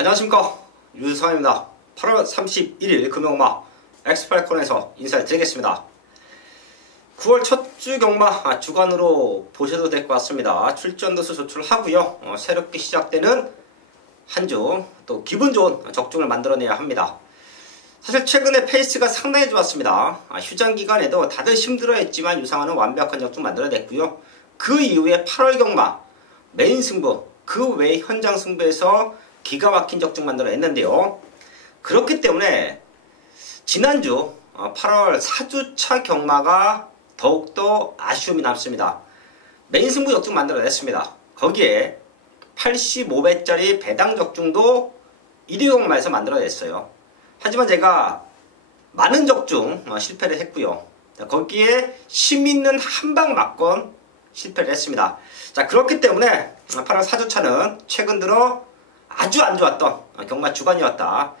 안녕하십니까, 유상입니다. 8월 31일 금요일마 엑스팔콘에서 인사를 드리겠습니다. 9월 첫 주 경마 주간으로 보셔도 될 것 같습니다. 출전도수 조출하고요, 새롭게 시작되는 한 주 또 기분 좋은 적중을 만들어내야 합니다. 사실 최근에 페이스가 상당히 좋았습니다. 휴장 기간에도 다들 힘들어했지만 유상화는 완벽한 적중 만들어냈고요. 그 이후에 8월 경마 메인 승부, 그 외 현장 승부에서 기가 막힌 적중 만들어냈는데요. 그렇기 때문에 지난주 8월 4주차 경마가 더욱더 아쉬움이 남습니다. 메인 승부 적중 만들어냈습니다. 거기에 85배짜리 배당 적중도 1위 경마에서 만들어냈어요. 하지만 제가 많은 적중 실패를 했고요. 거기에 힘있는 한방 맞건 실패를 했습니다. 자, 그렇기 때문에 8월 4주차는 최근 들어 아주 안 좋았던 경마 주간이었다.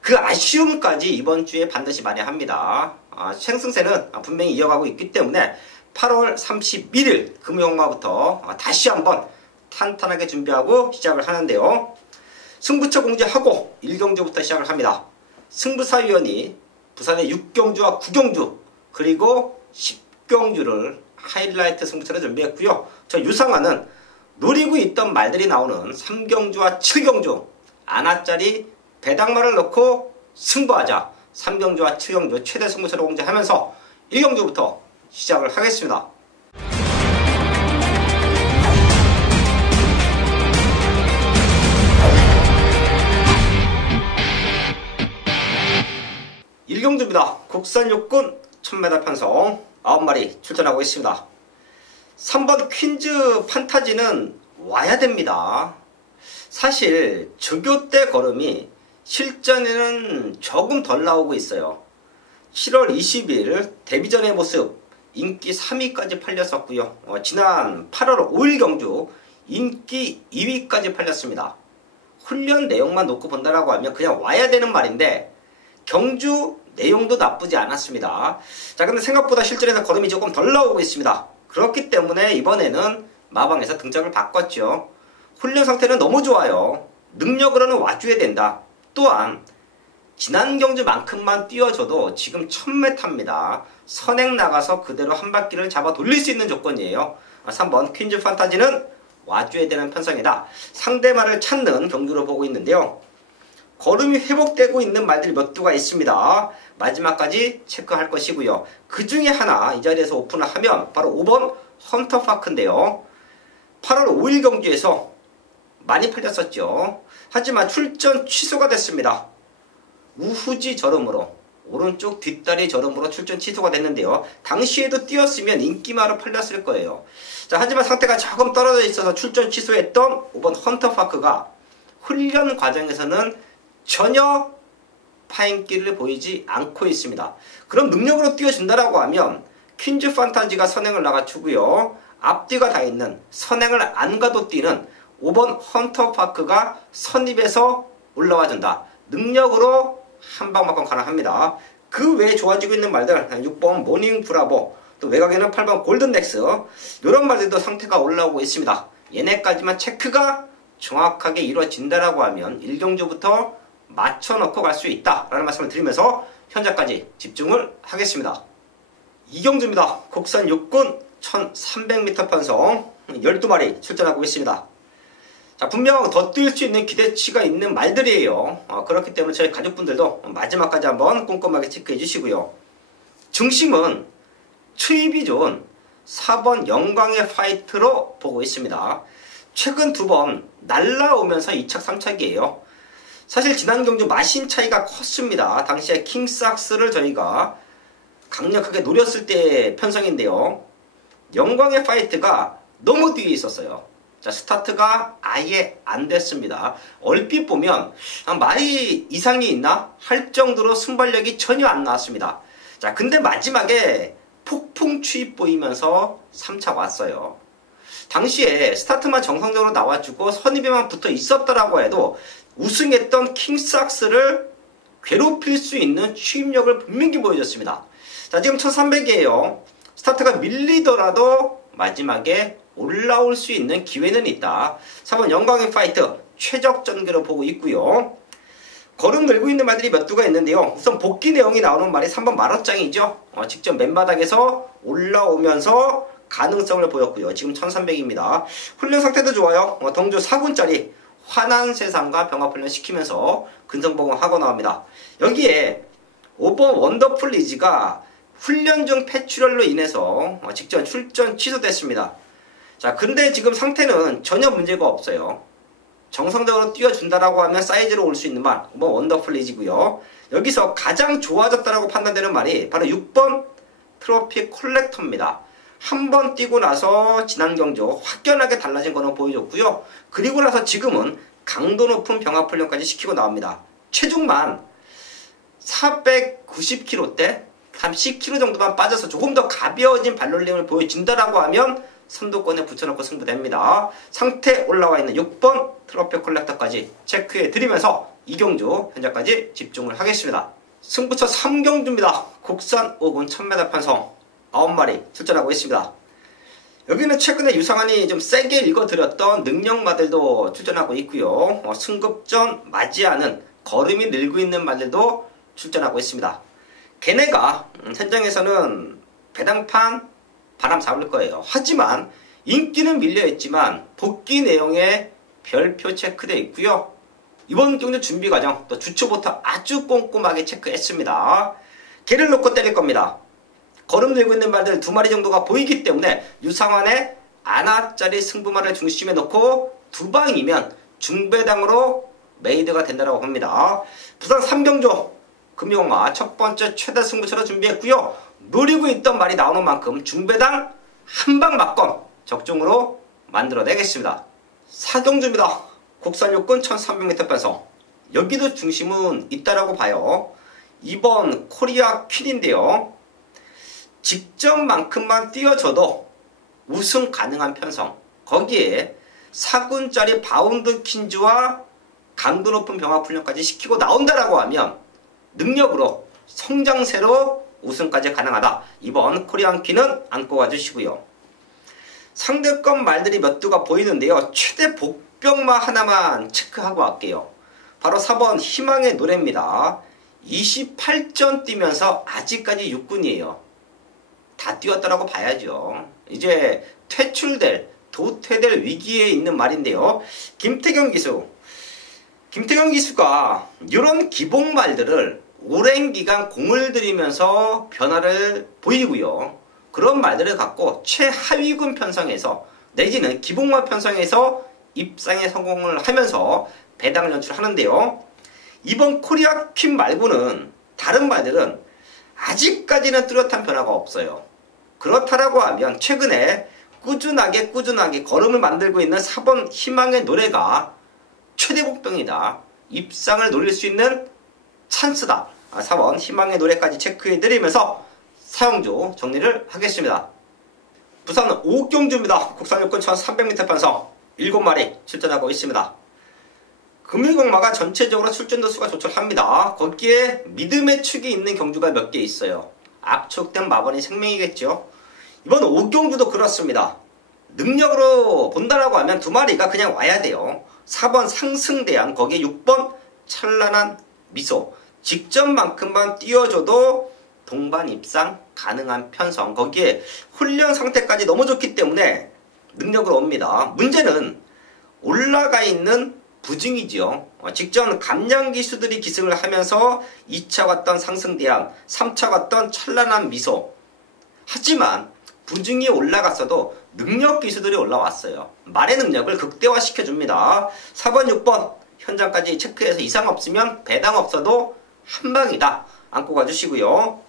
그 아쉬움까지 이번 주에 반드시 만회해야 합니다. 생승세는 분명히 이어가고 있기 때문에 8월 31일 금요일마부터 다시 한번 탄탄하게 준비하고 시작을 하는데요. 승부처 공지하고 1경주부터 시작을 합니다. 승부사위원이 부산의 6경주와 9경주 그리고 10경주를 하이라이트 승부처로 준비했고요. 저 유상화는 노리고 있던 말들이 나오는 3경주와 7경주 안하짜리 배당말을 넣고 승부하자. 3경주와 7경주 최대 승부처로 공지하면서 1경주부터 시작을 하겠습니다. 일경주입니다. 국산 육군 1000m 편성 9마리 출전하고 있습니다. 3번 퀸즈 판타지는 와야 됩니다. 사실 조교 때 걸음이 실전에는 조금 덜 나오고 있어요. 7월 20일 데뷔전의 모습 인기 3위까지 팔렸었고요. 지난 8월 5일 경주 인기 2위까지 팔렸습니다. 훈련 내용만 놓고 본다라고 하면 그냥 와야 되는 말인데 경주 내용도 나쁘지 않았습니다. 자, 근데 생각보다 실전에서 걸음이 조금 덜 나오고 있습니다. 그렇기 때문에 이번에는 마방에서 등장을 바꿨죠. 훈련 상태는 너무 좋아요. 능력으로는 와줘야 된다. 또한 지난 경주만큼만 뛰어줘도 지금 1000m입니다. 선행 나가서 그대로 한 바퀴를 잡아 돌릴 수 있는 조건이에요. 3번 퀸즈 판타지는 와줘야 되는 편성이다. 상대말을 찾는 경주로 보고 있는데요. 걸음이 회복되고 있는 말들이 몇 두가 있습니다. 마지막까지 체크할 것이고요. 그 중에 하나 이 자리에서 오픈을 하면 바로 5번 헌터파크인데요. 8월 5일 경주에서 많이 팔렸었죠. 하지만 출전 취소가 됐습니다. 우후지 저름으로 오른쪽 뒷다리 저름으로 출전 취소가 됐는데요. 당시에도 뛰었으면 인기마로 팔렸을 거예요. 자, 하지만 상태가 조금 떨어져 있어서 출전 취소했던 5번 헌터파크가 훈련 과정에서는 전혀 파인기를 보이지 않고 있습니다. 그럼 능력으로 뛰어준다라고 하면 퀸즈 판타지가 선행을 나가주고요. 앞뒤가 다 있는 선행을 안 가도 뛰는 5번 헌터파크가 선입에서 올라와준다. 능력으로 한방만큼 가능합니다. 그 외에 좋아지고 있는 말들 6번 모닝 브라보, 또 외곽에는 8번 골든넥스, 이런 말들도 상태가 올라오고 있습니다. 얘네까지만 체크가 정확하게 이루어진다라고 하면 1경주부터 맞춰놓고 갈 수 있다라는 말씀을 드리면서 현재까지 집중을 하겠습니다. 2경주입니다. 국산 육군 1300m 편성 12마리 출전하고 있습니다. 자, 분명 더 뛸 수 있는 기대치가 있는 말들이에요. 그렇기 때문에 저희 가족분들도 마지막까지 한번 꼼꼼하게 체크해 주시고요. 중심은 추입이 좋은 4번 영광의 파이트로 보고 있습니다. 최근 2번 날라오면서 2착 3착이에요. 사실 지난 경주 마신 차이가 컸습니다. 당시에 킹삭스를 저희가 강력하게 노렸을 때 편성인데요. 영광의 파이트가 너무 뒤에 있었어요. 자, 스타트가 아예 안 됐습니다. 얼핏 보면 마리 이상이 있나 할 정도로 순발력이 전혀 안 나왔습니다. 자, 근데 마지막에 폭풍 추입 보이면서 3차 왔어요. 당시에 스타트만 정상적으로 나와주고 선입에만 붙어 있었더라고 해도 우승했던 킹삭스를 괴롭힐 수 있는 추입력을 분명히 보여줬습니다. 자, 지금 1300이에요. 스타트가 밀리더라도 마지막에 올라올 수 있는 기회는 있다. 3번 영광의 파이트 최적 전개로 보고 있고요. 거름 늘고 있는 말들이 몇 두가 있는데요. 우선 복귀 내용이 나오는 말이 3번 마럿장이죠. 직접 맨바닥에서 올라오면서 가능성을 보였고요. 지금 1300입니다. 훈련 상태도 좋아요. 동조 4군짜리 환한 세상과 병합훈련 시키면서 근성봉을 나옵니다. 여기에 5번 원더풀 리즈가 훈련 중 폐출혈로 인해서 직전 출전 취소됐습니다. 자, 근데 지금 상태는 전혀 문제가 없어요. 정상적으로 뛰어준다라고 하면 사이즈로 올 수 있는 말, 뭐 원더풀 리즈고요. 여기서 가장 좋아졌다라고 판단되는 말이 바로 6번 트로피 콜렉터입니다. 한 번 뛰고 나서 지난 경주 확연하게 달라진 거는 보여줬고요. 그리고 나서 지금은 강도 높은 병합훈련까지 시키고 나옵니다. 체중만 490kg대, 한 10kg 정도만 빠져서 조금 더 가벼워진 발놀림을 보여준다라고 하면 선두권에 붙여놓고 승부됩니다. 상태 올라와 있는 6번 트로피 콜렉터까지 체크해 드리면서 이경주 현재까지 집중을 하겠습니다. 승부처 3경주입니다. 국산 5군 1000m 편성 9마리 출전하고 있습니다. 여기는 최근에 유상한이 좀 세게 읽어드렸던 능력마들도 출전하고 있고요. 승급전 맞이하는 걸음이 늘고 있는 말들도 출전하고 있습니다. 걔네가 현장에서는 배당판 바람 잡을 거예요. 하지만 인기는 밀려있지만 복귀 내용에 별표 체크되어 있고요. 이번 경주 준비 과정 또 주초부터 아주 꼼꼼하게 체크했습니다. 개를 놓고 때릴 겁니다. 걸음 들고 있는 말들 2마리 정도가 보이기 때문에 유상환의 아나짜리 승부말을 중심에 놓고 2방이면 중배당으로 메이드가 된다고 봅니다. 부산 3경주 금융마 첫 번째 최대 승부처로 준비했고요. 노리고 있던 말이 나오는 만큼 중배당 한방 막건 적중으로 만들어내겠습니다. 4경주입니다. 국산 육군 1300m 편성. 여기도 중심은 있다라고 봐요. 이번 코리아 퀸인데요. 직전만큼만 뛰어줘도 우승 가능한 편성. 거기에 4군짜리 바운드 퀸즈와 강도 높은 병합훈련까지 시키고 나온다라고 하면 능력으로 성장세로 우승까지 가능하다. 이번 코리안 퀸은 안고 가주시고요. 상대권 말들이 몇 두가 보이는데요. 최대 복병마 하나만 체크하고 갈게요. 바로 4번 희망의 노래입니다. 28전 뛰면서 아직까지 6군이에요. 다 뛰었다라고 봐야죠. 이제 도태될 위기에 있는 말인데요. 김태경 기수가 이런 기복 말들을 오랜 기간 공을 들이면서 변화를 보이고요. 그런 말들을 갖고 최하위군 편성에서 내지는 기복마 편성에서 입상에 성공을 하면서 배당을 연출하는데요. 이번 코리아 퀸 말고는 다른 말들은 아직까지는 뚜렷한 변화가 없어요. 그렇다라고 하면 최근에 꾸준하게 걸음을 만들고 있는 4번 희망의 노래가 최대 복병이다. 입상을 노릴 수 있는 찬스다. 4번 희망의 노래까지 체크해드리면서 사용주 정리를 하겠습니다. 부산 5경주입니다. 국산 육군 1300m 편성 7마리 출전하고 있습니다. 금일공마가 전체적으로 출전도 수가 조촐합니다. 거기에 믿음의 축이 있는 경주가 몇 개 있어요. 압축된 마번이 생명이겠죠. 이번 5경주도 그렇습니다. 능력으로 본다라고 하면 2마리가 그냥 와야 돼요. 4번 상승대항, 거기에 6번 찬란한 미소. 직전만큼만 띄워줘도 동반 입상 가능한 편성. 거기에 훈련 상태까지 너무 좋기 때문에 능력으로 옵니다. 문제는 올라가 있는 부증이지요. 직전 감량 기수들이 기승을 하면서 2차 갔던 상승대항, 3차 갔던 찬란한 미소. 하지만 부증이 올라갔어도 능력 기수들이 올라왔어요. 말의 능력을 극대화시켜줍니다. 4번, 6번 현장까지 체크해서 이상 없으면 배당 없어도 한방이다. 안고 가주시고요.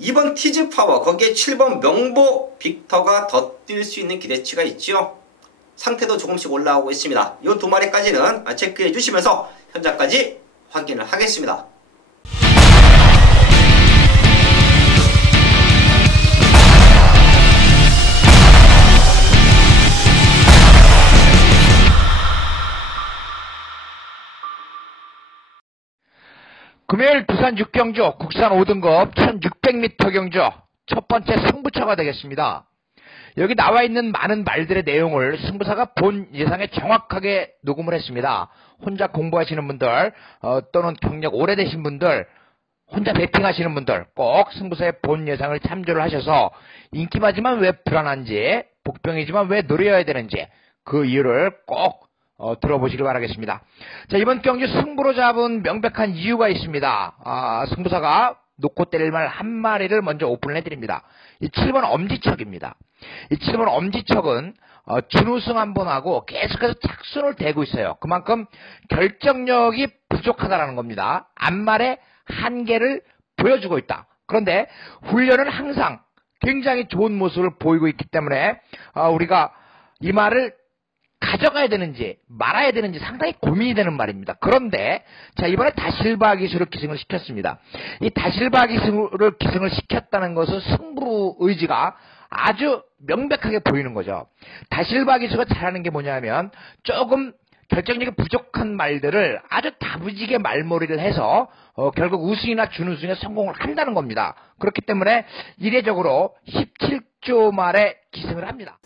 2번 티즈파워, 거기에 7번 명보 빅터가 더 뛸 수 있는 기대치가 있죠. 상태도 조금씩 올라오고 있습니다. 이 2마리까지는 체크해 주시면서 현장까지 확인을 하겠습니다. 금요일 부산 6경주 국산 5등급 1600m 경주 첫 번째 승부처가 되겠습니다. 여기 나와 있는 많은 말들의 내용을 승부사가 본 예상에 정확하게 녹음을 했습니다. 혼자 공부하시는 분들 또는 경력 오래되신 분들, 혼자 베팅하시는 분들 꼭 승부사의 본 예상을 참조를 하셔서 인기마지만 왜 불안한지, 복병이지만 왜 노려야 되는지 그 이유를 꼭 들어보시길 바라겠습니다. 자, 이번 경주 승부로 잡은 명백한 이유가 있습니다. 승부사가 놓고 때릴 말 한 마리를 먼저 오픈을 해드립니다. 이 7번 엄지척입니다. 이 7번 엄지척은 준우승 한 번 하고 계속해서 착순을 대고 있어요. 그만큼 결정력이 부족하다는 겁니다. 앞말의 한계를 보여주고 있다. 그런데 훈련은 항상 굉장히 좋은 모습을 보이고 있기 때문에 우리가 이 말을 가져가야 되는지 말아야 되는지 상당히 고민이 되는 말입니다. 그런데 자, 이번에 다실바 기술을 기승을 시켰습니다. 이 다실바 기술을 기승을 시켰다는 것은 승부 의지가 아주 명백하게 보이는 거죠. 다실바 기술가 잘하는 게 뭐냐면 조금 결정력이 부족한 말들을 아주 다부지게 말몰이를 해서 결국 우승이나 준우승에 성공을 한다는 겁니다. 그렇기 때문에 이례적으로 17조 말에 기승을 합니다.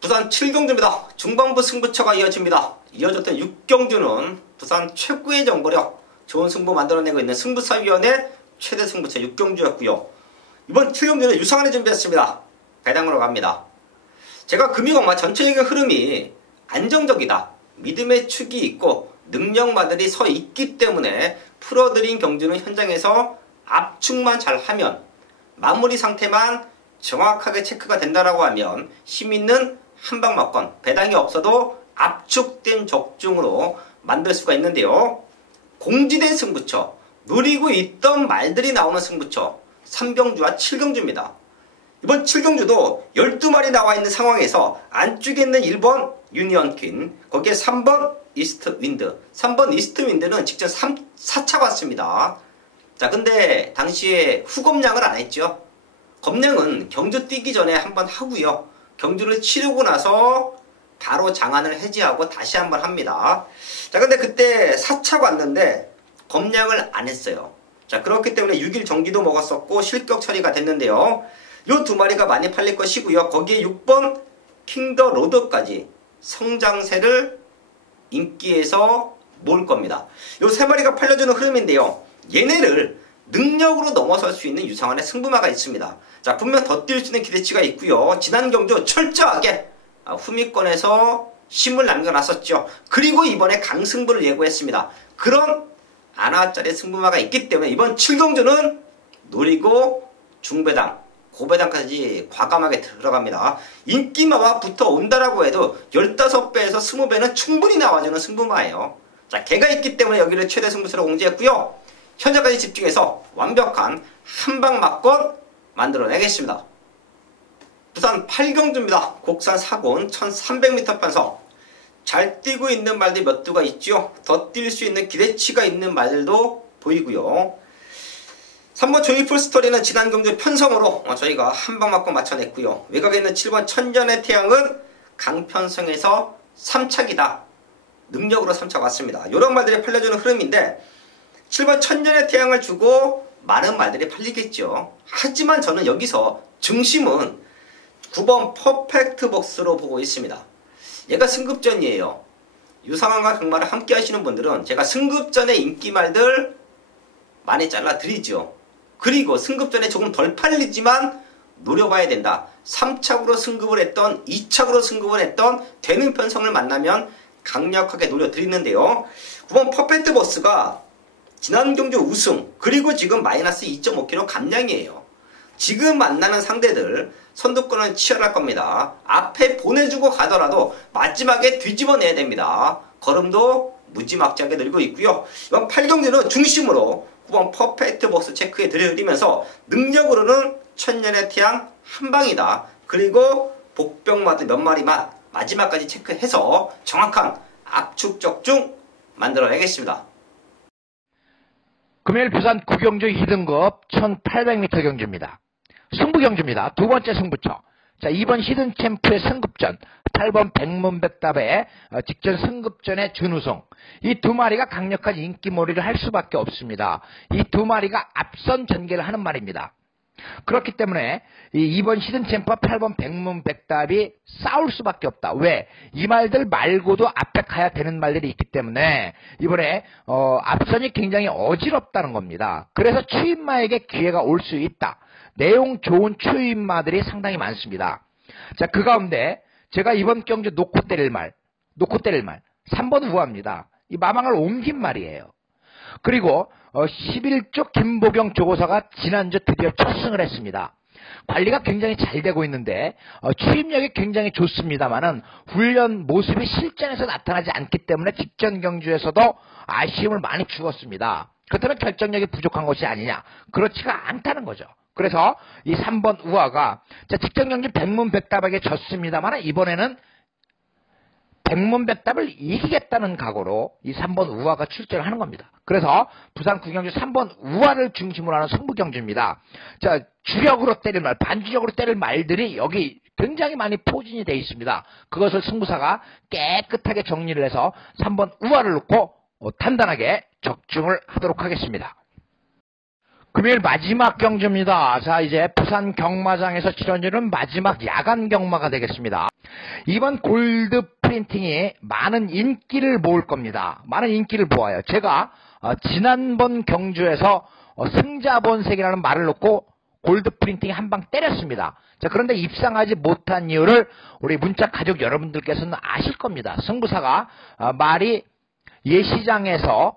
부산 7경주입니다. 중반부 승부처가 이어집니다. 이어졌던 6경주는 부산 최고의 정보력, 좋은 승부 만들어내고 있는 승부사위원회 최대 승부처 6경주였고요. 이번 7경주는 유상한이 준비했습니다. 배당으로 갑니다. 제가 금이공마 전체적인 흐름이 안정적이다. 믿음의 축이 있고 능력마들이 서 있기 때문에 풀어드린 경주는 현장에서 압축만 잘하면, 마무리 상태만 정확하게 체크가 된다라고 하면 힘있는 한방막건, 배당이 없어도 압축된 적중으로 만들 수가 있는데요. 공지된 승부처, 노리고 있던 말들이 나오는 승부처 3경주와 7경주입니다. 이번 7경주도 12마리 나와 있는 상황에서 안쪽에 있는 1번 유니언퀸, 거기에 3번 이스트윈드, 3번 이스트윈드는 직접 4차 왔습니다. 자, 근데 당시에 후검량을 안 했죠. 검량은 경주 뛰기 전에 한번 하고요. 경주를 치르고 나서 바로 장안을 해지하고 다시 한번 합니다. 자, 근데 그때 4차가 왔는데 검량을 안 했어요. 자, 그렇기 때문에 6일 정기도 먹었었고 실격 처리가 됐는데요. 요 두 마리가 많이 팔릴 것이고요. 거기에 6번 킹더 로드까지 성장세를 인기에서 모을 겁니다. 요 세 마리가 팔려주는 흐름인데요. 얘네를 능력으로 넘어설 수 있는 유상한의 승부마가 있습니다. 자, 분명 더 뛸 수 있는 기대치가 있고요. 지난 경주 철저하게 후미권에서 힘을 남겨놨었죠. 그리고 이번에 강승부를 예고했습니다. 그런 아나짜리 승부마가 있기 때문에 이번 7경주는 노리고 중배당, 고배당까지 과감하게 들어갑니다. 인기마와 붙어온다라고 해도 15배에서 20배는 충분히 나와주는 승부마예요. 자, 걔가 있기 때문에 여기를 최대 승부수로 공지했고요. 현재까지 집중해서 완벽한 한방막건 만들어내겠습니다. 부산 8경주입니다. 곡산 4군 1300m 편성. 잘 뛰고 있는 말들이 몇 두가 있죠. 더 뛸 수 있는 기대치가 있는 말들도 보이고요. 3번 조이풀 스토리는 지난 경주 편성으로 저희가 한방막건 맞춰냈고요. 외곽에 있는 7번 천년의 태양은 강편성에서 3착이다. 능력으로 3착 왔습니다. 이런 말들이 팔려주는 흐름인데 7번 천년의 태양을 주고 많은 말들이 팔리겠죠. 하지만 저는 여기서 중심은 9번 퍼펙트 복스로 보고 있습니다. 얘가 승급전이에요. 유상한과 경마를 함께 하시는 분들은 제가 승급전의 인기말들 많이 잘라드리죠. 그리고 승급전에 조금 덜 팔리지만 노려봐야 된다. 3착으로 승급을 했던 2착으로 승급을 했던 되는 편성을 만나면 강력하게 노려드리는데요. 9번 퍼펙트 버스가 지난 경주 우승, 그리고 지금 마이너스 2.5kg 감량이에요. 지금 만나는 상대들 선두권은 치열할 겁니다. 앞에 보내주고 가더라도 마지막에 뒤집어내야 됩니다. 걸음도 무지막지하게 늘고 있고요. 이번 8경주는 중심으로 9번 퍼펙트 버스 체크해 드리면서 능력으로는 천년의 태양 한방이다. 그리고 복병마드 몇 마리만 마지막까지 체크해서 정확한 압축 적중 만들어내겠습니다. 금요일 부산 9경주 2등급 1800m 경주입니다. 승부 경주입니다. 두 번째 승부처. 자, 2번 히든 챔프의 승급전, 8번 백문백답의 직전 승급전의 준우승. 이 두 마리가 강력한 인기몰이를 할 수밖에 없습니다. 이 두 마리가 앞선 전개를 하는 말입니다. 그렇기 때문에 이번 시즌 챔프와 8번 백문백답이 싸울 수밖에 없다. 왜? 이 말들 말고도 앞에 가야 되는 말들이 있기 때문에 이번에 앞선이 굉장히 어지럽다는 겁니다. 그래서 추임마에게 기회가 올 수 있다. 내용 좋은 추임마들이 상당히 많습니다. 자, 그 가운데 제가 이번 경주 놓고 때릴 말 3번 우아입니다. 이 마망을 옮긴 말이에요. 그리고 11조 김보경 조고사가 지난주 드디어 첫 승을 했습니다. 관리가 굉장히 잘 되고 있는데 추임력이 굉장히 좋습니다만은 훈련 모습이 실전에서 나타나지 않기 때문에 직전 경주에서도 아쉬움을 많이 주었습니다. 그렇다면 결정력이 부족한 것이 아니냐? 그렇지가 않다는 거죠. 그래서 이 3번 우아가 직전 경주 백문백답에게 졌습니다만 이번에는 백문백답을 이기겠다는 각오로 이 3번 우아가 출전을 하는 겁니다. 그래서 부산 구경주 3번 우아를 중심으로 하는 승부경주입니다. 자, 주력으로 때릴 말, 반주력으로 때릴 말들이 여기 굉장히 많이 포진이 되어 있습니다. 그것을 승부사가 깨끗하게 정리를 해서 3번 우아를 놓고 단단하게 적중을 하도록 하겠습니다. 금요일 마지막 경주입니다. 자, 이제 부산 경마장에서 치러지는 마지막 야간 경마가 되겠습니다. 이번 골드 프린팅이 많은 인기를 모을 겁니다. 많은 인기를 모아요. 제가 지난번 경주에서 승자본색이라는 말을 놓고 골드 프린팅이 한 방 때렸습니다. 자, 그런데 입상하지 못한 이유를 우리 문자 가족 여러분들께서는 아실 겁니다. 승부사가 말이 예시장에서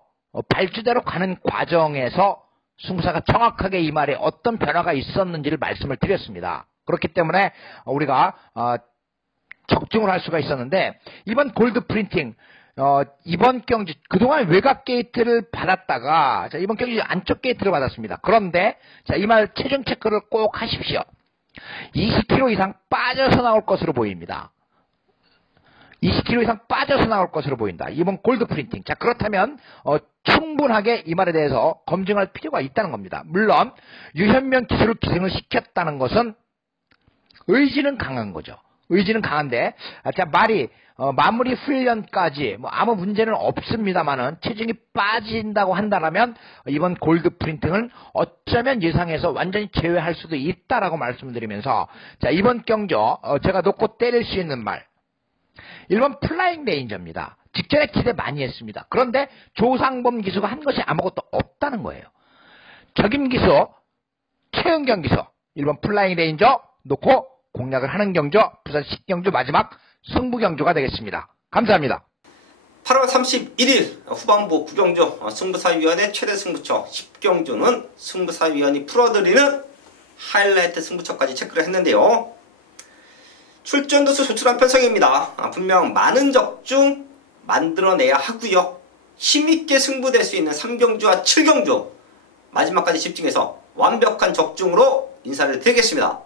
발주대로 가는 과정에서 승부사가 정확하게 이 말에 어떤 변화가 있었는지를 말씀을 드렸습니다. 그렇기 때문에 우리가 적중을 할 수가 있었는데 이번 골드 프린팅 이번 경주 그동안 외곽 게이트를 받았다가 자, 이번 경주 안쪽 게이트를 받았습니다. 그런데 자, 이 말 체중 체크를 꼭 하십시오. 20kg 이상 빠져서 나올 것으로 보입니다. 20kg 이상 빠져서 나올 것으로 보인다. 이번 골드 프린팅. 자, 그렇다면 충분하게 이 말에 대해서 검증할 필요가 있다는 겁니다. 물론 유현명 기술을 기생을 시켰다는 것은 의지는 강한 거죠. 의지는 강한데 자, 말이 마무리 훈련까지 뭐 아무 문제는 없습니다만은 체중이 빠진다고 한다면 이번 골드 프린팅은 어쩌면 예상에서 완전히 제외할 수도 있다라고 말씀을 드리면서 자, 이번 경주 제가 놓고 때릴 수 있는 말 1번 플라잉 레인저입니다. 직전에 기대 많이 했습니다. 그런데 조상범 기수가 한 것이 아무것도 없다는 거예요. 적임 기수, 최은경 기수 1번 플라잉 레인저 놓고 공략을 하는 경주 부산 10경주 마지막 승부 경주가 되겠습니다. 감사합니다. 8월 31일 후반부 9경주 승부사위원회 최대 승부처 10경주는 승부사위원이 풀어드리는 하이라이트 승부처까지 체크를 했는데요. 출전도수 조출한 편성입니다. 분명 많은 적중 만들어내야 하고요. 힘있게 승부될 수 있는 3경주와 7경주 마지막까지 집중해서 완벽한 적중으로 인사를 드리겠습니다.